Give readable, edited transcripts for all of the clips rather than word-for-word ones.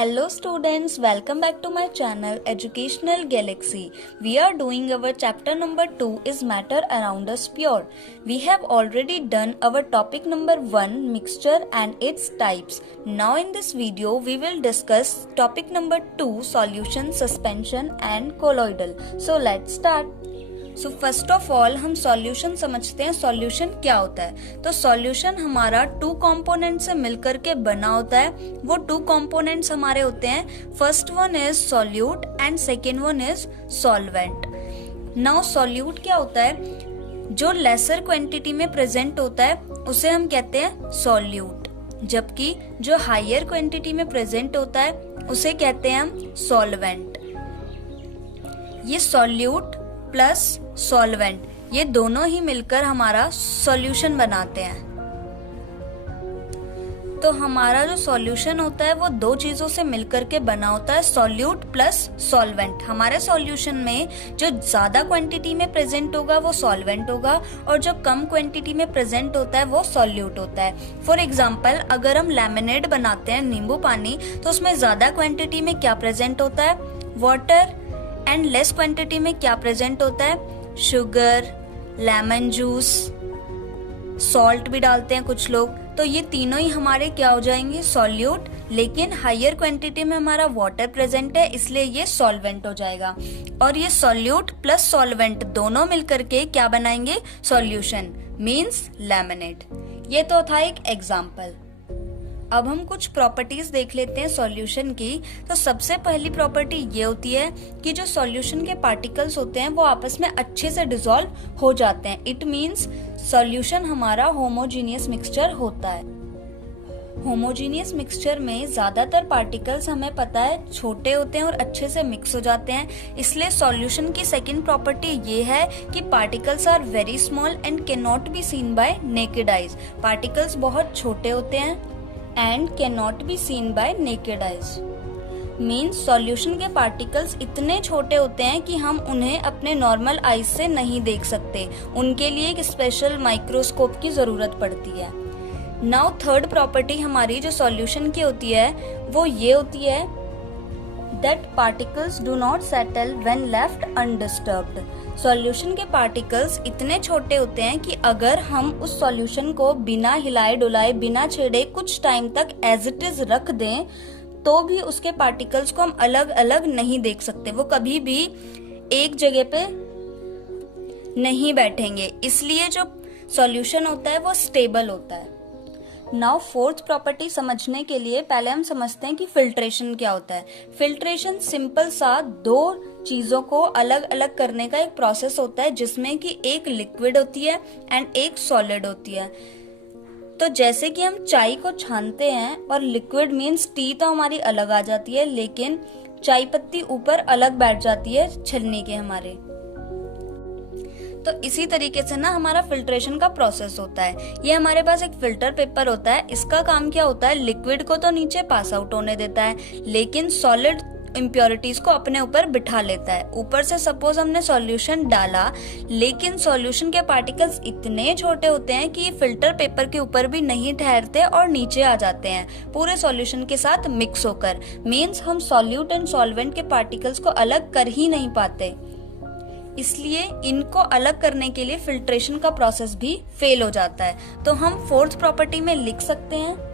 Hello students, welcome back to my channel Educational Galaxy. We are doing our chapter number 2 is Matter Around Us Pure. We have already done our topic number 1 mixture and its types. Now in this video we will discuss topic number 2 solution, suspension and colloidal. So let's start. So first of all हम solution समझते हैं. Solution क्या होता है? तो solution हमारा to component से मिलकर के बना होता है. वो टू कंपोनेंट्स हमारे होते हैं, first one is solute and second one is solvent. Now solute क्या होता है? जो लेसर क्वांटिटी में प्रेजेंट होता है उसे हम कहते हैं सॉल्यूट, जबकि जो हायर क्वांटिटी में प्रेजेंट होता है उसे कहते हैं हम सॉल्वेंट. ये सॉल्यूट प्लस सॉल्वेंट ये दोनों ही मिलकर हमारा सॉल्यूशन बनाते हैं. तो हमारा जो सॉल्यूशन होता है वो दो चीजों से मिलकर के बना होता है, सॉल्यूट प्लस सॉल्वेंट. हमारे सॉल्यूशन में जो ज्यादा क्वांटिटी में प्रेजेंट होगा वो सॉल्वेंट होगा और जो कम क्वांटिटी में प्रेजेंट होता है वो सॉल्यूट होता है. फॉर एग्जाम्पल अगर हम लेमनेड बनाते हैं, नींबू पानी, तो उसमें ज्यादा क्वांटिटी में क्या प्रेजेंट होता है? वाटर. एंड लेस क्वांटिटी में क्या प्रेजेंट होता है? शुगर, लेमन जूस, सॉल्ट भी डालते हैं कुछ लोग. तो ये तीनों ही हमारे क्या हो जाएंगे? सॉल्यूट. लेकिन हायर क्वांटिटी में हमारा वाटर प्रेजेंट है इसलिए ये सॉल्वेंट हो जाएगा. और ये सॉल्यूट प्लस सॉल्वेंट दोनों मिलकर के क्या बनाएंगे? Solution, means lemonade. ये तो था एक एग्जाम्पल. अब हम कुछ प्रॉपर्टीज देख लेते हैं सॉल्यूशन की. तो सबसे पहली प्रॉपर्टी ये होती है कि जो सॉल्यूशन के पार्टिकल्स होते हैं वो आपस में अच्छे से डिसॉल्व हो जाते हैं. इट मींस सॉल्यूशन हमारा होमोजीनियस मिक्सचर होता है. होमोजीनियस मिक्सचर में ज्यादातर पार्टिकल्स हमें पता है छोटे होते हैं और अच्छे से मिक्स हो जाते हैं. इसलिए सॉल्यूशन की सेकंड प्रॉपर्टी ये है कि particles are very small and can not be seen by naked eyes. Particles बहुत छोटे होते हैं and cannot be seen by naked eyes. Means solution के पार्टिकल्स इतने छोटे होते हैं कि हम उन्हें अपने नॉर्मल आईज से नहीं देख सकते. उनके लिए एक स्पेशल माइक्रोस्कोप की जरूरत पड़ती है. नाउ थर्ड प्रॉपर्टी हमारी जो सॉल्यूशन की होती है वो ये होती है that particles do not settle when left undisturbed. Solution के पार्टिकल्स इतने छोटे होते हैं कि अगर हम उस सॉल्यूशन को बिना हिलाए डुलाए, बिना छेड़े कुछ टाइम तक एज इट इज रख दें तो भी उसके पार्टिकल्स को हम अलग अलग नहीं देख सकते. वो कभी भी एक जगह पे नहीं बैठेंगे. इसलिए जो सॉल्यूशन होता है वो स्टेबल होता है. नाउ फोर्थ प्रॉपर्टी समझने के लिए पहले हम समझते हैं कि फिल्ट्रेशन क्या होता है. फिल्ट्रेशन सिंपल सा दो चीजों को अलग अलग करने का एक प्रोसेस होता है जिसमें कि एक लिक्विड होती है एंड एक सॉलिड होती है. तो जैसे कि हम चाय को छानते हैं और लिक्विड मीन्स टी तो हमारी अलग आ जाती है लेकिन चाय पत्ती ऊपर अलग बैठ जाती है छलनी के हमारे. तो इसी तरीके से ना हमारा फिल्ट्रेशन का प्रोसेस होता है. ये हमारे पास एक फिल्टर पेपर होता है. इसका काम क्या होता है? लिक्विड को तो नीचे पास आउट होने देता है लेकिन सॉलिड इम्प्योरिटीज को अपने ऊपर बिठा लेता है. ऊपर से सपोज हमने सॉल्यूशन डाला लेकिन सॉल्यूशन के पार्टिकल्स इतने छोटे होते हैं कि फिल्टर पेपर के ऊपर भी नहीं ठहरते और नीचे आ जाते हैं पूरे सॉल्यूशन के साथ मिक्स होकर. मींस हम सॉल्यूट एंड सॉल्वेंट के पार्टिकल्स को अलग कर ही नहीं पाते. इसलिए इनको अलग करने के लिए फिल्ट्रेशन का प्रोसेस भी फेल हो जाता है. तो हम फोर्थ प्रॉपर्टी में लिख सकते हैं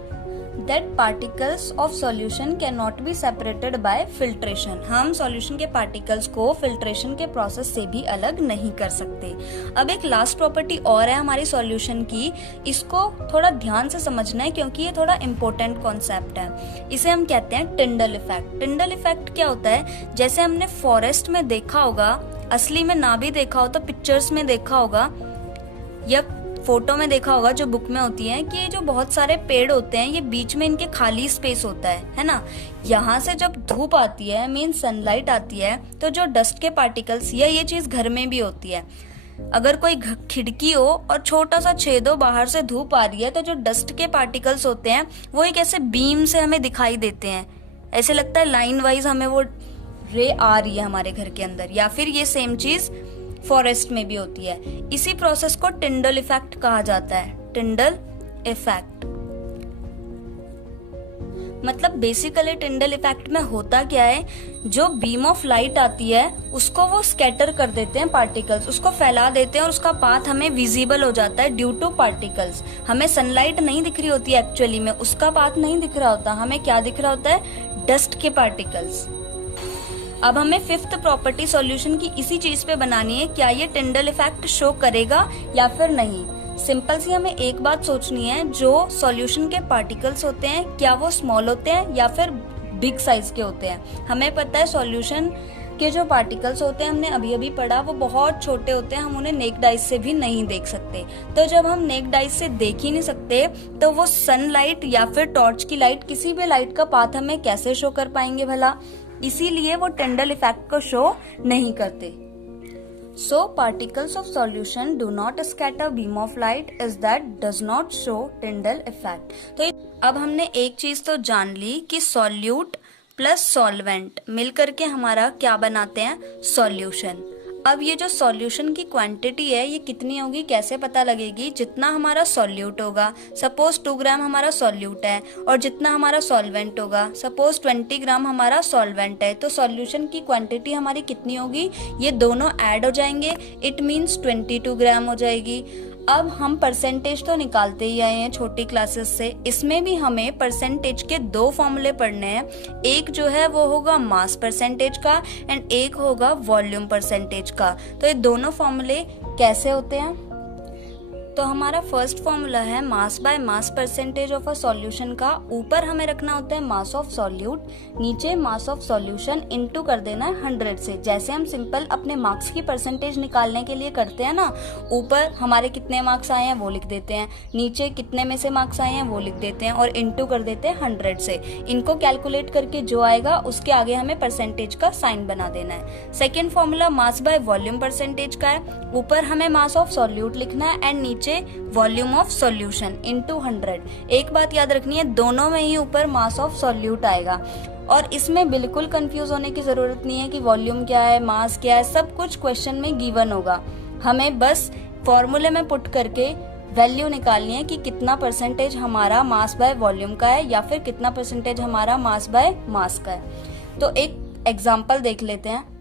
that particles of solution cannot be separated by filtration. हम सॉल्यूशन के पार्टिकल्स को फिल्ट्रेशन के प्रोसेस से भी अलग नहीं कर सकते. अब एक लास्ट प्रॉपर्टी और है हमारी सॉल्यूशन की. इसको थोड़ा ध्यान से समझना है क्योंकि ये थोड़ा इम्पोर्टेंट कॉन्सेप्ट है. इसे हम कहते हैं टिंडल इफेक्ट. टिंडल इफेक्ट क्या होता है? जैसे हमने फॉरेस्ट में देखा होगा, असली में ना भी देखा हो तो पिक्चर्स में देखा होगा या फोटो में देखा होगा जो बुक में होती है कि जो बहुत सारे पेड़ होते हैं ये बीच में इनके खाली स्पेस होता है ना. यहाँ से जब धूप आती है मीन सनलाइट आती है तो जो डस्ट के पार्टिकल्स, या ये चीज घर में भी होती है, अगर कोई खिड़की हो और छोटा सा छेद हो, बाहर से धूप आ रही है तो जो डस्ट के पार्टिकल्स होते हैं वो एक ऐसे बीम से हमें दिखाई देते हैं. ऐसे लगता है लाइन वाइज हमें वो रे आ रही है हमारे घर के अंदर. या फिर ये सेम चीज फॉरेस्ट में भी होती है. इसी प्रोसेस को टिंडल इफेक्ट कहा जाता है. टिंडल इफेक्ट मतलब बेसिकली टिंडल इफेक्ट में होता क्या है, जो बीम ऑफ लाइट आती है उसको वो स्कैटर कर देते हैं पार्टिकल्स, उसको फैला देते हैं और उसका पाथ हमें विजिबल हो जाता है ड्यू टू पार्टिकल्स। हमें सनलाइट नहीं दिख रही होती है एक्चुअली में, उसका पाथ नहीं दिख रहा होता, हमें क्या दिख रहा होता है, डस्ट के पार्टिकल्स। अब हमें फिफ्थ प्रॉपर्टी सॉल्यूशन की इसी चीज पे बनानी है, क्या ये टिंडल इफेक्ट शो करेगा या फिर नहीं। सिंपल सी हमें एक बात सोचनी है, जो सॉल्यूशन के पार्टिकल्स होते हैं क्या वो स्मॉल होते हैं या फिर बिग साइज के होते हैं। हमें पता है सॉल्यूशन के जो पार्टिकल्स होते हैं, हमने अभी अभी पढ़ा, वो बहुत छोटे होते हैं, हम उन्हें नेक्ड आइज से भी नहीं देख सकते। तो जब हम नेक्ड आइज से देख ही नहीं सकते तो वो सनलाइट या फिर टॉर्च की लाइट, किसी भी लाइट का पाथ हमें कैसे शो कर पाएंगे भला। इसीलिए वो टिंडल इफेक्ट को शो नहीं करते। So particles of solution do not scatter beam of light is that does not show Tyndall effect। तो अब हमने एक चीज तो जान ली कि सॉल्यूट प्लस सॉल्वेंट मिलकर के हमारा क्या बनाते हैं, सॉल्यूशन। अब ये जो सॉल्यूशन की क्वांटिटी है ये कितनी होगी, कैसे पता लगेगी, जितना हमारा सॉल्यूट होगा, सपोज 2 ग्राम हमारा सॉल्यूट है, और जितना हमारा सॉल्वेंट होगा, सपोज 20 ग्राम हमारा सॉल्वेंट है, तो सॉल्यूशन की क्वांटिटी हमारी कितनी होगी, ये दोनों ऐड हो जाएंगे, इट मीन्स 22 ग्राम हो जाएगी। अब हम परसेंटेज तो निकालते ही आए हैं छोटी क्लासेस से, इसमें भी हमें परसेंटेज के 2 फॉर्मूले पढ़ने हैं। एक जो है वो होगा मास परसेंटेज का एंड एक होगा वॉल्यूम परसेंटेज का। तो ये दोनों फॉर्मूले कैसे होते हैं, तो हमारा फर्स्ट फॉर्मूला है mass by mass percentage of a solution का। ऊपर हमें रखना होता है मास ऑफ सॉल्यूट, नीचे मास ऑफ सॉल्यूशन इनटू कर देना है 100 से। जैसे हम सिंपल अपने मार्क्स की परसेंटेज निकालने के लिए करते हैं ना, ऊपर हमारे कितने मार्क्स आए हैं वो लिख देते हैं, नीचे कितने में से मार्क्स आए हैं वो लिख देते हैं और इनटू कर देते हैं 100 से। इनको कैलकुलेट करके जो आएगा उसके आगे हमें परसेंटेज का साइन बना देना है। Second formula mass by volume percentage का है। ऊपर हमें मास ऑफ सॉल्यूट लिखना है एंड नीचे वॉल्यूम ऑफ सॉल्यूशन इनटू 100। एक बात याद रखनी है, दोनों में ही ऊपर मास ऑफ सॉल्यूट आएगा और इसमें बिल्कुल कंफ्यूज होने की जरूरत नहीं है कि वॉल्यूम क्या है, मास क्या है, सब कुछ क्वेश्चन में गिवन होगा। हमें बस फॉर्मूले में पुट करके वैल्यू निकालनी है कि कितना परसेंटेज हमारा मास बाय वॉल्यूम का है या फिर कितना परसेंटेज हमारा मास बाय मास का है। तो एक एग्जांपल देख लेते हैं।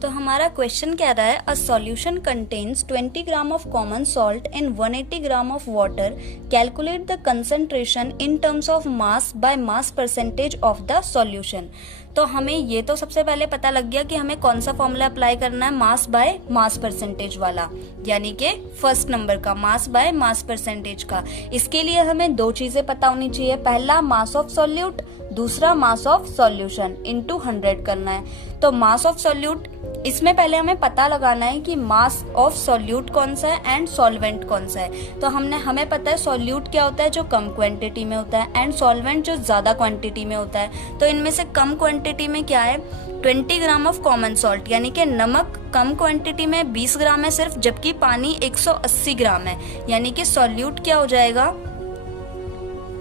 तो हमारा क्वेश्चन कह रहा है, a solution contains 20 gram of common salt in 180 gram of water, calculate the concentration in terms of mass by mass percentage of the solution. तो हमें ये तो सबसे पहले पता लग गया कि हमें कौन सा फॉर्मूला अप्लाई करना है, मास बाय मास परसेंटेज वाला, यानी कि फर्स्ट नंबर का मास बाय मास परसेंटेज का। इसके लिए हमें 2 चीजें पता होनी चाहिए, पहला मास ऑफ सॉल्यूट, दूसरा मास ऑफ सॉल्यूशन इनटू 100 करना है। तो मास ऑफ सॉल्यूट, इसमें पहले हमें पता लगाना है कि मास ऑफ सॉल्यूट कौन सा है एंड सॉल्वेंट कौन सा है। तो हमें पता है सॉल्यूट क्या होता है, जो कम क्वांटिटी में होता है, एंड सॉल्वेंट जो ज्यादा क्वांटिटी में होता है। तो इनमें से कम क्वांटिटी में क्या है, 20 ग्राम ऑफ कॉमन सॉल्ट, यानी कि नमक कम क्वांटिटी में 20 ग्राम है सिर्फ, जबकि पानी 180 ग्राम है, यानी कि सॉल्यूट क्या हो जाएगा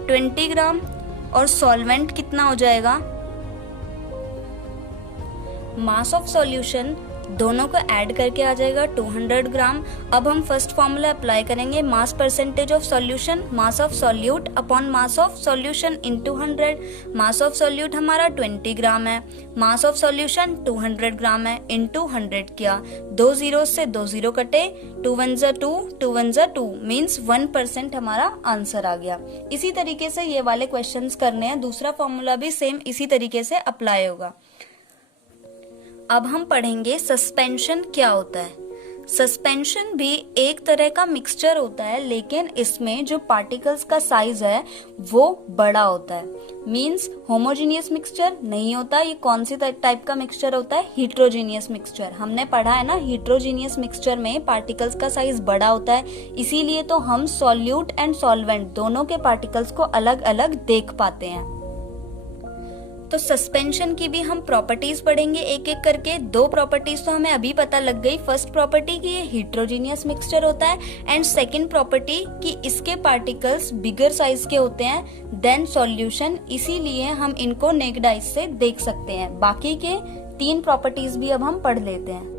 20 ग्राम और सॉल्वेंट कितना हो जाएगा, मास ऑफ सॉल्यूशन दोनों को ऐड करके आ जाएगा 200 ग्राम। अब हम फर्स्ट फॉर्मूला अप्लाई करेंगे, mass percentage of solution, mass of solute upon mass of solution into 100। Mass of solute हमारा 20 ग्राम है, मास ऑफ सॉल्यूशन 200 ग्राम है, इनटू 100 किया, 2 जीरो से 2 जीरो कटे, 2 1 जा 2, 2 1 जा 2 मीन्स 1% हमारा आंसर आ गया। इसी तरीके से ये वाले क्वेश्चंस करने हैं, दूसरा फॉर्मूला भी सेम इसी तरीके से अप्लाई होगा। अब हम पढ़ेंगे सस्पेंशन क्या होता है। सस्पेंशन भी एक तरह का मिक्सचर होता है, लेकिन इसमें जो पार्टिकल्स का साइज है वो बड़ा होता है। मींस होमोजीनियस मिक्सचर नहीं होता। ये कौन सी टाइप का मिक्सचर होता है, हीट्रोजीनियस मिक्सचर। हमने पढ़ा है ना, हीट्रोजीनियस मिक्सचर में पार्टिकल्स का साइज बड़ा होता है, इसीलिए तो हम सॉल्यूट एंड सॉल्वेंट दोनों के पार्टिकल्स को अलग अलग देख पाते हैं। तो सस्पेंशन की भी हम प्रॉपर्टीज पढ़ेंगे एक एक करके। 2 प्रॉपर्टीज तो हमें अभी पता लग गई। फर्स्ट प्रॉपर्टी कि ये हीट्रोजीनियस मिक्सचर होता है, एंड सेकंड प्रॉपर्टी कि इसके पार्टिकल्स बिगर साइज के होते हैं देन सॉल्यूशन, इसीलिए हम इनको नेक्ड आइज से देख सकते हैं। बाकी के 3 प्रॉपर्टीज भी अब हम पढ़ लेते हैं।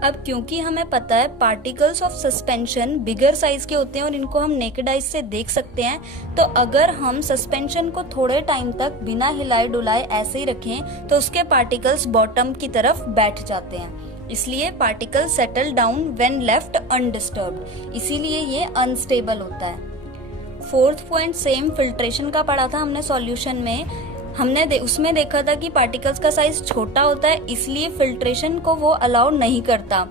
अब क्योंकि हमें पता है particles of suspension bigger size के होते हैं और इनको हम नेकेड आइज से देख सकते हैं, तो अगर हम सस्पेंशन को थोड़े टाइम तक बिना हिलाए डुलाए ऐसे ही रखें तो उसके पार्टिकल्स बॉटम की तरफ बैठ जाते हैं। इसलिए particle settle down when left undisturbed, इसीलिए ये अनस्टेबल होता है। फोर्थ पॉइंट सेम फिल्ट्रेशन का पढ़ा था हमने सॉल्यूशन में। हमने उसमें देखा था कि पार्टिकल्स का साइज छोटा होता है, इसलिए फिल्ट्रेशन को वो अलाउ नहीं करता।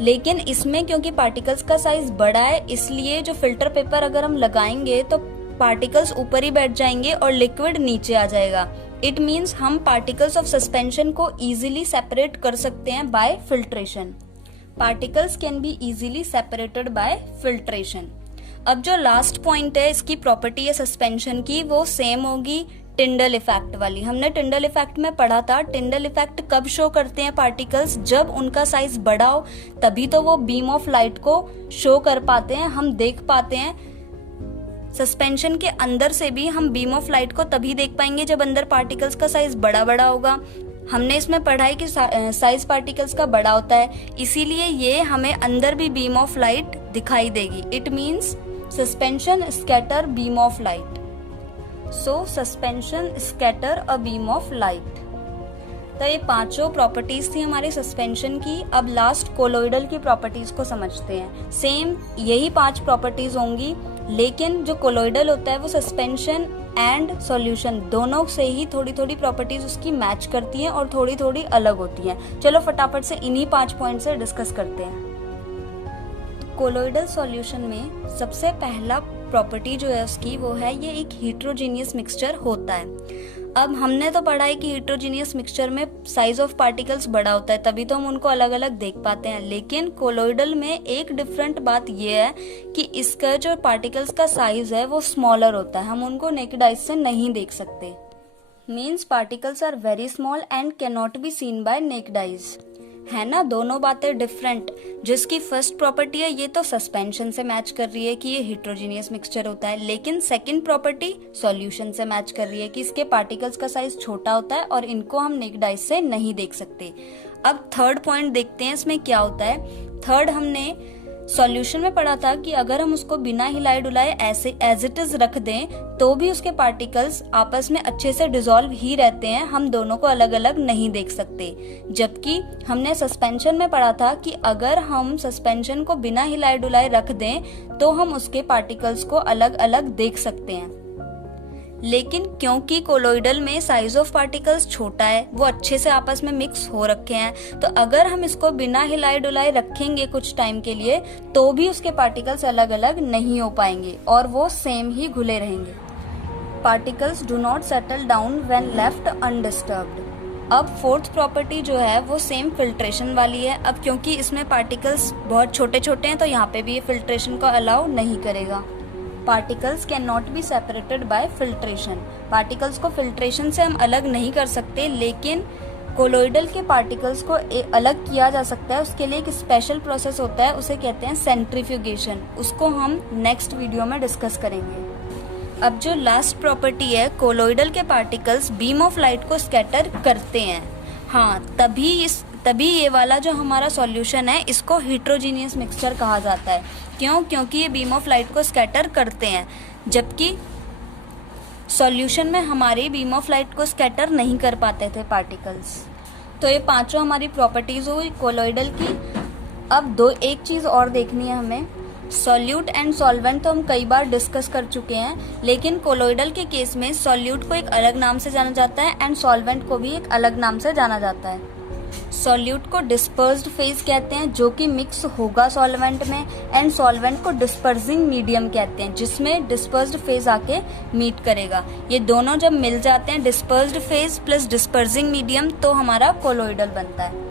लेकिन इसमें क्योंकि पार्टिकल्स का साइज बड़ा है, इसलिए जो फिल्टर पेपर अगर हम लगाएंगे तो पार्टिकल्स ऊपर ही बैठ जाएंगे और लिक्विड नीचे आ जाएगा। इट मीन्स हम पार्टिकल्स ऑफ सस्पेंशन को इजीली सेपरेट कर सकते हैं bye filtration. Particles can be easily separated by filtration. अब जो लास्ट पॉइंट है इसकी प्रॉपर्टी है सस्पेंशन की, वो सेम होगी टिंडल इफेक्ट वाली। हमने टिंडल इफेक्ट में पढ़ा था टिंडल इफेक्ट कब शो करते हैं पार्टिकल्स, जब उनका साइज बड़ा हो, तभी तो वो बीम ऑफ लाइट को शो कर पाते हैं, हम देख पाते हैं। सस्पेंशन के अंदर से भी हम बीम ऑफ लाइट को तभी देख पाएंगे जब अंदर पार्टिकल्स का साइज बड़ा बड़ा होगा। हमने इसमें पढ़ा है कि साइज पार्टिकल्स का बड़ा होता है, इसीलिए ये हमें अंदर भी बीम ऑफ लाइट दिखाई देगी। It means suspension scatter beam of light. So suspension scatter a beam of light। तो ये पांचों प्रॉपर्टीज थी हमारी सस्पेंशन की। अब लास्ट कोलोइडल की प्रॉपर्टीज को समझते हैं। सेम यही 5 प्रॉपर्टीज होंगी, लेकिन जो कोलोइडल होता है वो सस्पेंशन एंड सॉल्यूशन दोनों से ही थोड़ी थोड़ी प्रॉपर्टीज उसकी मैच करती हैं और थोड़ी थोड़ी अलग होती हैं। चलो फटाफट से इन्हीं 5 पॉइंट से डिस्कस करते हैं। कोलोइडल सॉल्यूशन में सबसे पहला प्रॉपर्टी जो है उसकी वो है ये एक हीट्रोजीनियस मिक्सचर होता है। अब हमने तो पढ़ा है कि हीट्रोजीनियस मिक्सचर में साइज ऑफ पार्टिकल्स बड़ा होता है, तभी तो हम उनको अलग अलग देख पाते हैं। लेकिन कोलोइडल में एक डिफरेंट बात ये है कि इसका जो पार्टिकल्स का साइज है वो स्मॉलर होता है, हम उनको नेकेड आइज से नहीं देख सकते। Means particles are very small and can not be seen by naked eyes. है ना, दोनों बातें डिफरेंट। जिसकी फर्स्ट प्रॉपर्टी है ये तो सस्पेंशन से मैच कर रही है कि ये हेट्रोजीनियस मिक्सचर होता है, लेकिन सेकंड प्रॉपर्टी सॉल्यूशन से मैच कर रही है कि इसके पार्टिकल्स का साइज छोटा होता है और इनको हम नेकेड आइज से नहीं देख सकते। अब थर्ड पॉइंट देखते हैं इसमें क्या होता है। थर्ड हमने सॉल्यूशन में पढ़ा था कि अगर हम उसको बिना हिलाए डुलाए ऐसे एज इट इज रख दें तो भी उसके पार्टिकल्स आपस में अच्छे से डिसॉल्व ही रहते हैं, हम दोनों को अलग अलग नहीं देख सकते। जबकि हमने सस्पेंशन में पढ़ा था कि अगर हम सस्पेंशन को बिना हिलाए डुलाए रख दें तो हम उसके पार्टिकल्स को अलग अलग देख सकते हैं। लेकिन क्योंकि कोलोइडल में साइज ऑफ पार्टिकल्स छोटा है, वो अच्छे से आपस में मिक्स हो रखे हैं, तो अगर हम इसको बिना हिलाए डुलाए रखेंगे कुछ टाइम के लिए तो भी उसके पार्टिकल्स अलग अलग नहीं हो पाएंगे और वो सेम ही घुले रहेंगे। Particles do not settle down when left undisturbed. अब फोर्थ प्रॉपर्टी जो है वो सेम फिल्ट्रेशन वाली है। अब क्योंकि इसमें पार्टिकल्स बहुत छोटे छोटे हैं तो यहाँ पे भी ये फिल्ट्रेशन को अलाउ नहीं करेगा। Particles can not be separated by filtration. Particles को फिल्ट्रेशन से हम अलग नहीं कर सकते, लेकिन कोलोइडल के पार्टिकल्स को अलग किया जा सकता है। उसके लिए एक स्पेशल प्रोसेस होता है, उसे कहते हैं सेंट्रीफ्यूगेशन। उसको हम नेक्स्ट वीडियो में डिस्कस करेंगे। अब जो लास्ट प्रॉपर्टी है, कोलोइडल के पार्टिकल्स बीम ऑफ लाइट को स्कैटर करते हैं। हाँ, तभी ये वाला जो हमारा सॉल्यूशन है इसको हेट्रोजीनियस मिक्सचर कहा जाता है। क्यों? क्योंकि ये बीम ऑफ लाइट को स्कैटर करते हैं, जबकि सॉल्यूशन में हमारी बीम ऑफ लाइट को स्कैटर नहीं कर पाते थे पार्टिकल्स। तो ये पांचों हमारी प्रॉपर्टीज हुई कोलोइडल की। अब एक चीज और देखनी है हमें। सॉल्यूट एंड सॉल्वेंट तो हम कई बार डिस्कस कर चुके हैं, लेकिन कोलोइडल के केस में सॉल्यूट को एक अलग नाम से जाना जाता है एंड सॉल्वेंट को भी एक अलग नाम से जाना जाता है। सॉल्यूट को डिस्पर्स्ड फेज कहते हैं जो कि मिक्स होगा सॉल्वेंट में, एंड सॉल्वेंट को डिस्पर्सिंग मीडियम कहते हैं जिसमें डिस्पर्स्ड फेज आके मीट करेगा। ये दोनों जब मिल जाते हैं, dispersed phase plus dispersing medium, तो हमारा कोलोइडल बनता है।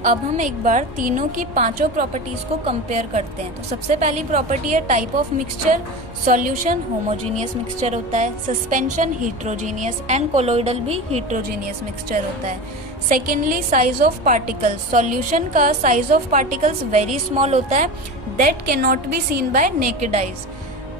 अब हम एक बार तीनों की पांचों प्रॉपर्टीज को कंपेयर करते हैं। तो सबसे पहली प्रॉपर्टी है type of mixture. Solution homogeneous mixture होता है, सस्पेंशन हेट्रोजीनियस एंड कोलोइडल भी हेट्रोजीनियस मिक्सचर होता है। Secondly size of particles. Solution का size of particles very small होता है, that can not be seen by naked eyes.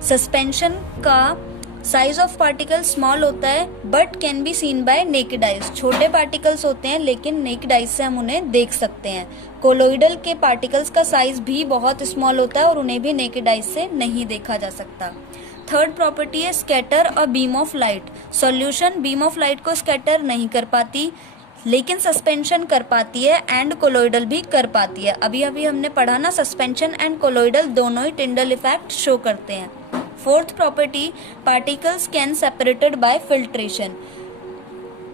Suspension का size of particle small होता है but can be seen by naked eyes. छोटे particles होते हैं लेकिन नेकेड आइज से हम उन्हें देख सकते हैं। कोलोइडल के पार्टिकल्स का साइज भी बहुत स्मॉल होता है और उन्हें भी नेकेड आइज से नहीं देखा जा सकता। थर्ड प्रॉपर्टी है scatter a beam of light. Solution beam of light को स्कैटर नहीं कर पाती लेकिन सस्पेंशन कर पाती है एंड कोलोइडल भी कर पाती है। अभी हमने पढ़ा ना, सस्पेंशन एंड कोलोइडल दोनों ही टिंडल इफेक्ट शो करते हैं। Fourth property, particles can separated by filtration.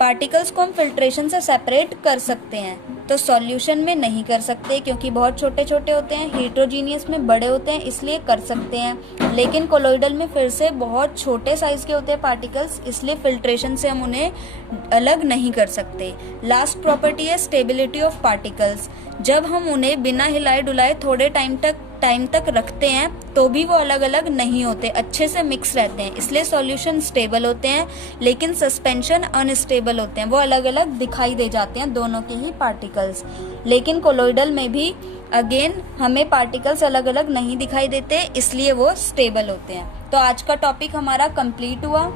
Particles को हम फिल्ट्रेशन से सेपरेट कर सकते हैं, तो सॉल्यूशन में नहीं कर सकते क्योंकि बहुत छोटे छोटे होते हैं। हेट्रोजीनियस में बड़े होते हैं इसलिए कर सकते हैं, लेकिन कोलोइडल में फिर से बहुत छोटे साइज के होते हैं पार्टिकल्स, इसलिए फिल्ट्रेशन से हम उन्हें अलग नहीं कर सकते। लास्ट प्रॉपर्टी है स्टेबिलिटी ऑफ पार्टिकल्स। जब हम उन्हें बिना हिलाए डुलाए थोड़े टाइम तक रखते हैं तो भी वो अलग अलग नहीं होते, अच्छे से मिक्स रहते हैं, इसलिए सॉल्यूशन स्टेबल होते हैं लेकिन सस्पेंशन अनस्टेबल होते हैं, वो अलग अलग दिखाई दे जाते हैं दोनों के ही पार्टिकल्स। लेकिन कोलोइडल में भी अगेन हमें पार्टिकल्स अलग अलग नहीं दिखाई देते, इसलिए वो स्टेबल होते हैं। तो आज का टॉपिक हमारा कंप्लीट हुआ।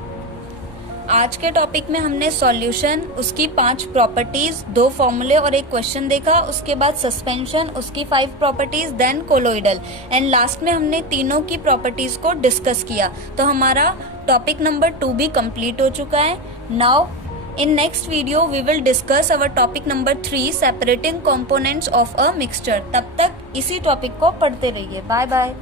आज के टॉपिक में हमने सॉल्यूशन, उसकी 5 प्रॉपर्टीज, 2 फॉर्मूले और एक क्वेश्चन देखा। उसके बाद सस्पेंशन, उसकी 5 properties, then colloidal and last में हमने तीनों की प्रॉपर्टीज को डिस्कस किया। तो हमारा टॉपिक नंबर 2 भी कंप्लीट हो चुका है। Now in next video we will discuss our topic number 3, separating components of a mixture. तब तक इसी टॉपिक को पढ़ते रहिए। Bye bye.